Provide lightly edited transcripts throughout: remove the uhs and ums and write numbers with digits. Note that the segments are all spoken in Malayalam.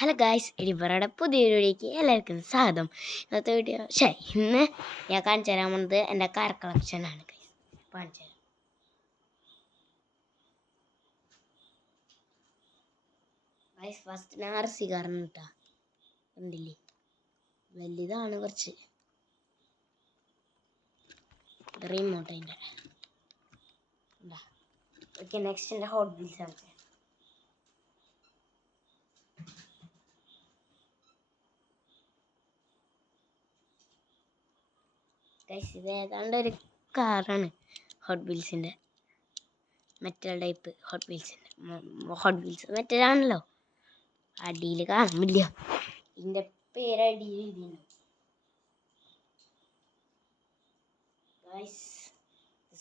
ഹലോ ഗായ്സ്, ഇവരുടെ പുതിയൊരു വീഡിയോയ്ക്ക് എല്ലാവർക്കും സ്വാഗതം. ഇന്നത്തെ വീഡിയോ ഇന്ന് ഞാൻ കാണിച്ചു തരാൻ പോകുന്നത് എൻ്റെ കാർ കളക്ഷനാണ്. കാണിച്ചു തരാം. ഗായ്സ്, ഫസ്റ്റ് ഞാൻ RC കാറിന് കിട്ടാ കണ്ടില്ലേ, വലുതാണ് കുറച്ച്. റിമോട്ട് അതിൻ്റെ ഓക്കെ. നെക്സ്റ്റ് എൻ്റെ ഹോട്ട് വീൽസ് കാണിച്ചു. ഗൈസ്, ഇത് ഏതാണ്ട് ഒരു കാറാണ്, ഹോട്ട് വീൽസിൻ്റെ മെറ്റൽ ടൈപ്പ്. ഹോട്ട് വീൽസ് മെറ്റലാണല്ലോ, അടിയിൽ കാണുന്നില്ല. ഇതിൻ്റെ പേര് അടിയിൽ എഴുതിയിരുന്നു. ഗൈസ്,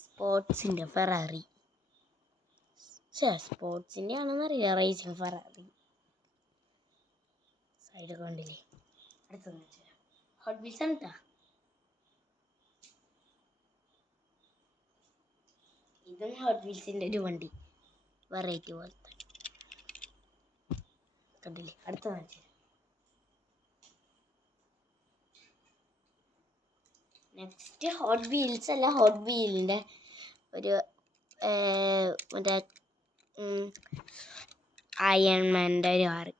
സ്പോർട്സിൻ്റെ ഫെറാറി, സ്പോർട്സിൻ്റെ ആണെന്നറിയില്ല, റേസിംഗ് ഫെറാറി. സൈഡൊക്കെ കണ്ടില്ലേ. അടുത്ത ഹോട്ട് വീൽസ് ആണ് കേട്ടോ. ഇതും ഹോട്ട് വീൽസിൻ്റെ ഒരു വണ്ടി, വെറൈറ്റി പോലത്തെ കണ്ടില്ലേ. അടുത്ത കാണിച്ചു. നെക്സ്റ്റ് ഹോട്ട് വീൽസ് അല്ല, ഹോട്ട് വീലിൻ്റെ ഒരു മറ്റേ അയൺമാൻ്റെ ഒരു കാറ്.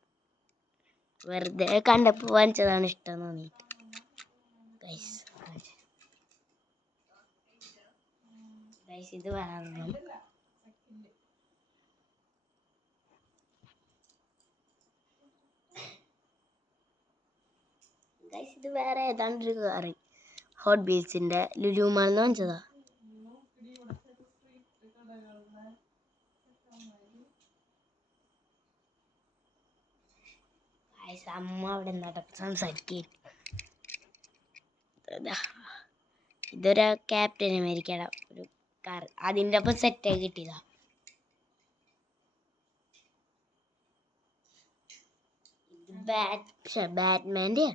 വെറുതെ കണ്ടപ്പോൾ വാങ്ങിച്ചതാണ്, ഇഷ്ടം തോന്നിയിട്ട്. ഗൈസ് ഇത് വേണം. ഗൈസ്, ഇത് വേറെ ഏതാണ്ടൊരു കാറ്, ഹോട്ട് വീൽസിൻ്റെ ലുലുമാളിന്ന് വാങ്ങിച്ചതാ. അമ്മ അവിടെ നടന്ന് സംസാരിക്കും. ഇതൊരു ക്യാപ്റ്റൻ അമേരിക്കയുടെ ഒരു കാർ, അതിൻ്റെ ഒപ്പം സെറ്റായി കിട്ടിയതാ. ബാറ്റ്മാൻ്റെ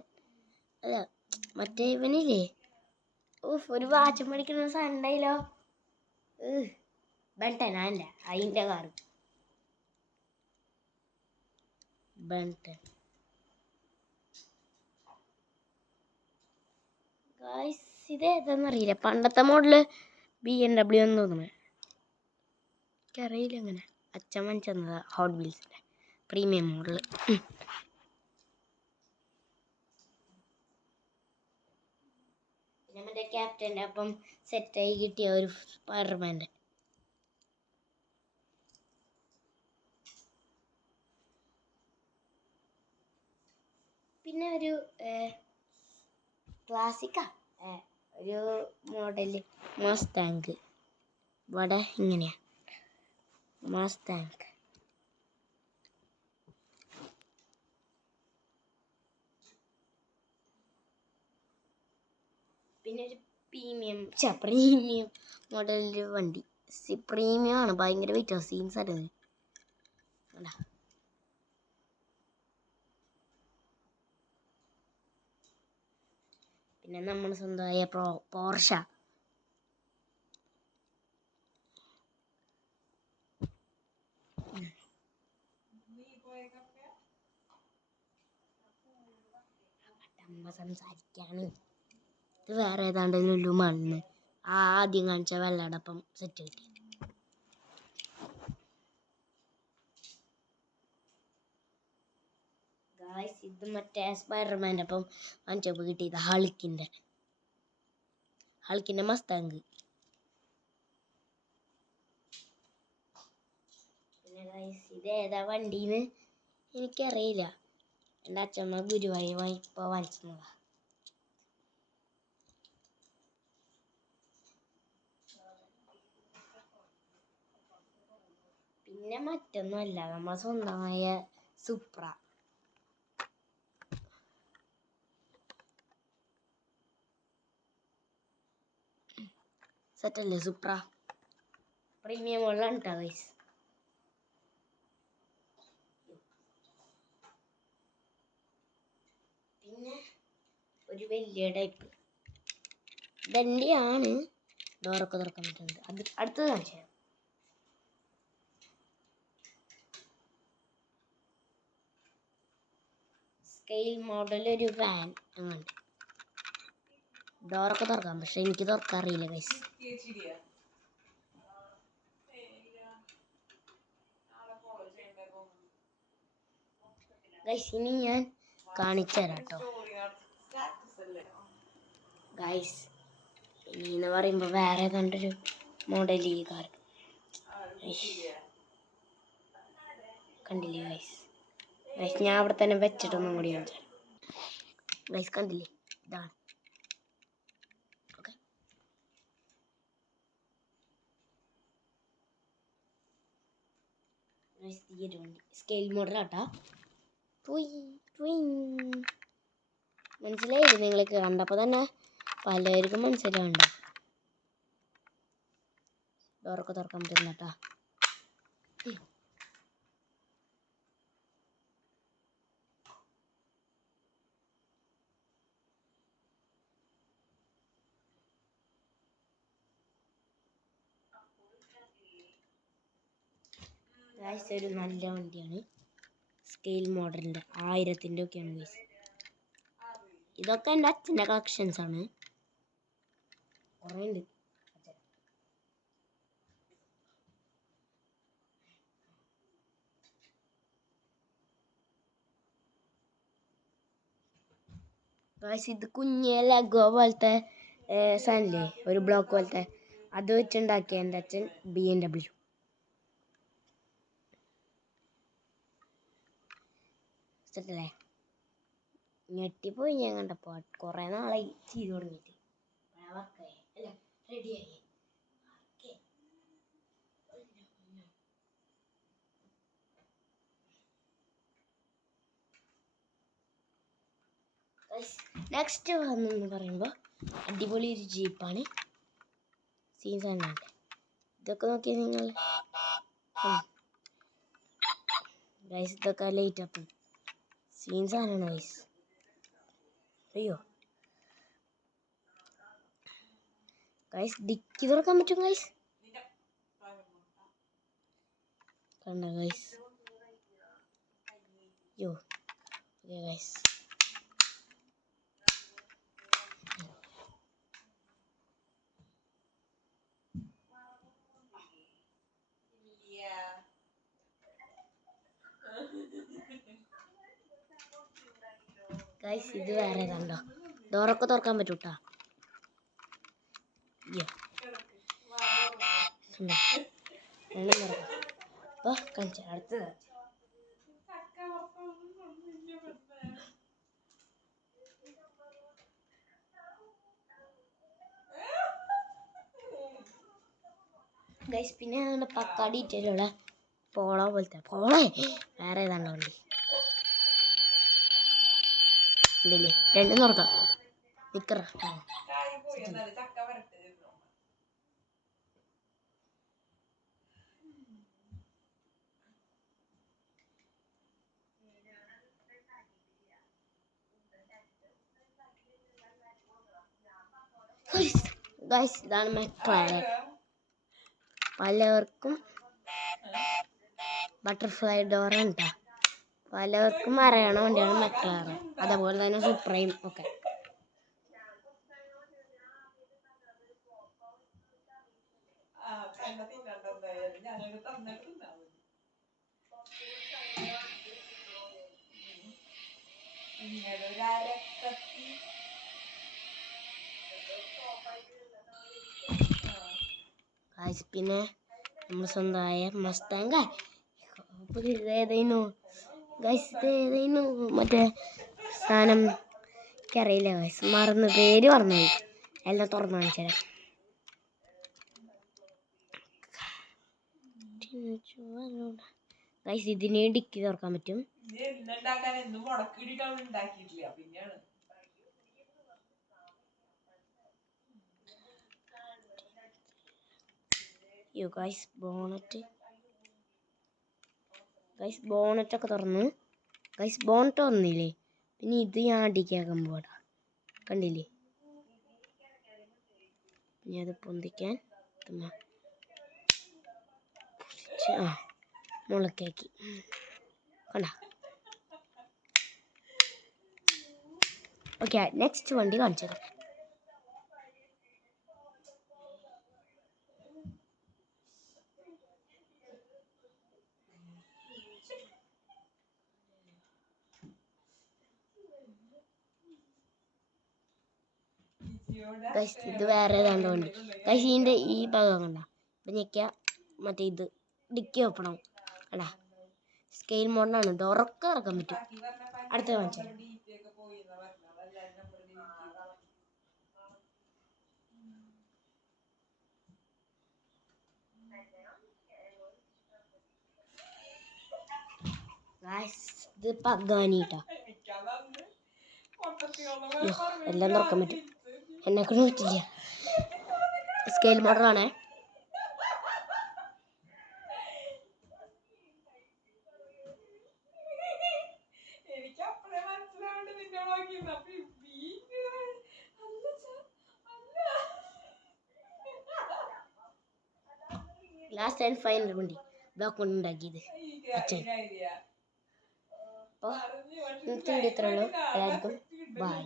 അല്ല, മറ്റേ ഇവനില്ലേ, ഒരു വാച്ച് മേടിക്കുന്ന സാധനം ഉണ്ടായില്ലോ, ബെൻടനാല്ല, അതിൻ്റെ കാറ്. ബെൻടൻ. ഗായ്സ്, ഇത് ഏതാണെന്നറിയില്ല, പണ്ടത്തെ മോഡല് BMW എന്ന് തോന്നുന്നു, എനിക്കറിയില്ല. അങ്ങനെ അച്ഛൻ വാങ്ങിച്ചതാ, ഹോട്ട് വീൽസിൻ്റെ പ്രീമിയം മോഡല്. പിന്നെ മറ്റേ ക്യാപ്റ്റൻ്റെ അപ്പം സെറ്റായി കിട്ടിയ ഒരു സ്പൈഡർമാൻ്റെ. പിന്നെ ഒരു ക്ലാസിക്കാ ഒരു മോഡല് മസ്താങ്ക്. ഇവിടെ ഇങ്ങനെയാ മസ്താങ്ക്. പിന്നെ ഒരു പ്രീമിയം മോഡലിൻ്റെ വണ്ടി, പ്രീമിയം ആണ്, ഭയങ്കര വെയിറ്റ്, സീൻസ് ആണ്. പിന്നെ നമ്മൾ സ്വന്തമായ പോർഷ. സംസാരിക്കാണ്. ഇത് വേറെ ഏതാണ്ട് ലുലുമാളിന്ന് ആദ്യം കാണിച്ച വെള്ളടപ്പം സെറ്റ് കിട്ടി. ഗായ്സ്, ഇത് മറ്റേ സ്പൈഡർമാൻ്റെ അപ്പം വാങ്ങിച്ചപ്പോൾ കിട്ടിയത് ഹൾക്കിൻ്റെ മസ്താങ്ക്. പിന്നെ ഗായ്സ്, ഇത് ഏതാ വണ്ടിന്ന് എനിക്കറിയില്ല, എൻ്റെ അച്ഛമ്മ ഗുരുവായൂർ ഇപ്പോൾ വാങ്ങിച്ചതാ. പിന്നെ മറ്റൊന്നുമല്ല, നമ്മളെ സ്വന്തമായ സുപ്ര. സെറ്റല്ലേ സുപ്ര, പ്രീമിയം മോഡലാണ് കേട്ടോ ഗൈസ്. പിന്നെ ഒരു വലിയ ടൈപ്പ് വണ്ടിയാണ്, ഡോറൊക്കെ തുറക്കാൻ പറ്റുന്നത്. അത് അടുത്തത് കാണിച്ചു തരാം. സ്കെയിൽ മോഡൽ ഒരു വാൻ അങ്ങനെ ഡോറൊക്കെ തുറക്കാം, പക്ഷെ എനിക്ക് തുറക്കാൻ അറിയില്ല ഗൈസ്. ഗൈസ് ഇനി ഞാൻ കാണിച്ചു തരാം കേട്ടോ ഗൈസ്. ഇനി എന്ന് പറയുമ്പോൾ വേറെ കണ്ടൊരു മോഡൽ ഈ കാർ കണ്ടില്ലേ ഗൈസ്. ഗൈസ് ഞാൻ അവിടെ തന്നെ വെച്ചിട്ടൊന്നും കൂടി കാണിച്ചു ഗൈസ്. കണ്ടില്ലേ, ഇതാണ്. ഓക്കെ സ്കെയിൽ മോഡലാട്ടാ. മനസ്സിലായില്ലേ നിങ്ങൾക്ക്? കണ്ടപ്പോൾ തന്നെ പലർക്കും മനസ്സിലാവുണ്ട്. ഡോറൊക്കെ തുറക്കാൻ പറ്റുന്ന കേട്ടാ. ഒരു നല്ല വണ്ടിയാണ്, സ്കെയിൽ മോഡലിൻ്റെ 1000-ൻ്റെ ഒക്കെയാണ് ഗൈസ്. ഇതൊക്കെ എൻ്റെ അച്ഛൻ്റെ കളക്ഷൻസ് ആണ്, കുറേ ഉണ്ട്. ഗൈസ് ഇത് കുഞ്ഞ് ലഗോ പോലത്തെ സാധനമില്ലേ, ഒരു ബ്ലോക്ക് പോലത്തെ, അത് വെച്ചുണ്ടാക്കിയ എൻ്റെ അച്ഛൻ BMW. സെറ്റല്ലേ? ഞെട്ടിപ്പോയി ഞാൻ കണ്ടപ്പോൾ. കുറേ നാളായി ചെയ്ത് തുടങ്ങിയിട്ട്. അല്ല റെഡിയായി. നെക്സ്റ്റ് വന്നെന്ന് പറയുമ്പോൾ അടിപൊളി ഒരു ജീപ്പാണ്. സീൻസ് ആണ്. ഇതൊക്കെ നോക്കിയാൽ നിങ്ങൾ ഗൈസ്, ഇതൊക്കെ ലൈറ്റ് അപ്പം സീൻസ് ആണ് ഗൈസ്. അയ്യോ ഗൈസ്, ഡിക്കി തുറക്കാൻ പറ്റും ഗൈസ്. കണ്ട ഗൈസ്? അയ്യോ ഓക്കെ ഗൈസ്. ഗൈസ് ഇത് വേറെ കണ്ടോ, ഡോറൊക്കെ തുറക്കാൻ പറ്റൂട്ടാ. അടുത്തത് ഗൈസ്. പിന്നെ പക്കാ ഡീറ്റെയിലുള്ള പോളോ പോലത്തെ വേറെ ഏതാണ്ടോ വണ്ടി ഉണ്ടല്ലേ. രണ്ടും തുറക്കാം. നിക്കറ ഗൈസ്, ഇതാണ് മെക്ലാരൻ. പലവർക്കും ബട്ടർഫ്ലൈ ഡോർ ഉണ്ടാ, പലവർക്കും അറിയണ വണ്ടിയാണ് മെക്ലാരൻ. അതേപോലെ തന്നെ സുപ്രീം ഒക്കെ. പിന്നെ നമ്മൾ സ്വന്തമായ മസ്താങ്ക ഏതായിരുന്നു ഗൈസ്, ഏതായിരുന്നു മറ്റേ സാധനം എനിക്കറിയില്ല ഗൈസ്, പേര് മറന്നുപോയി. എല്ലാം തുറന്നു കാണിച്ചു തരാം. ഗൈസ് ഇതിന് ഡിക്കി തുറക്കാൻ പറ്റും. ഗൈസ് ബോണറ്റൊക്കെ തുറന്നു. ഗൈസ് ബോണറ്റ് തുറന്നില്ലേ. പിന്നെ ഇത് ഞാൻ അടിക്കാക്കാൻ പോടാ, കണ്ടില്ലേ? പിന്നെ അത് പൊന്തിക്കാൻ മുളക്കാക്കി കണ്ട. ഓക്കെ, നെക്സ്റ്റ് വണ്ടി കാണിച്ചു തരാം. ഗൈസ് ഇത് വേറെ ഏതാണ്ട് വണ്ടി. ഗൈസ് ഇതിൻ്റെ ഈ ഭാഗം കണ്ട അപ്പം ഞെക്കിയ മറ്റേ ഇത് ഡിക്കി ഓപ്പൺ ആവും. അല്ല സ്കെയിൽ മോഡാണ്, ഡോറൊക്കെ ഇറക്കാൻ പറ്റും. അടുത്ത കാണിച്ചാൽ ഇത് പഗാനിട്ടാ, എല്ലാം തുറക്കാൻ പറ്റും. എന്നെക്കൊണ്ട് പറ്റില്ല. സ്കെയിൽ മോഡലാണേ. ലാസ്റ്റ് ആൻഡ് ഫൈനൽ വണ്ടി ബ്ലോക്ക് കൊണ്ട് ഉണ്ടാക്കിയത് അച്ഛൻ. അപ്പോൾ ഇന്നത്തെ വീഡിയോ ഇത്രയുള്ളൂ. എല്ലാവർക്കും ബൈ.